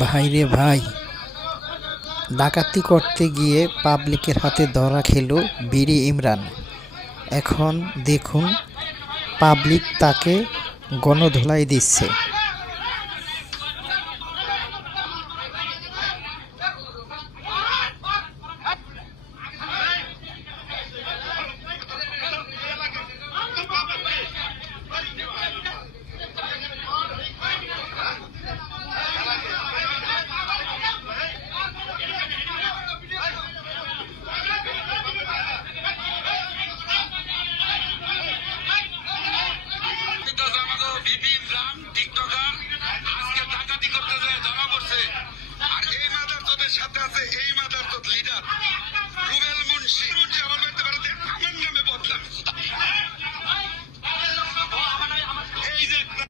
ভাইরে ভাই, ডাকাতি করতে গিয়ে পাবলিকের হাতে ধরা খেল বিডি ইমরান। এখন দেখুন পাবলিক তাকে গণধোলাই দিচ্ছে।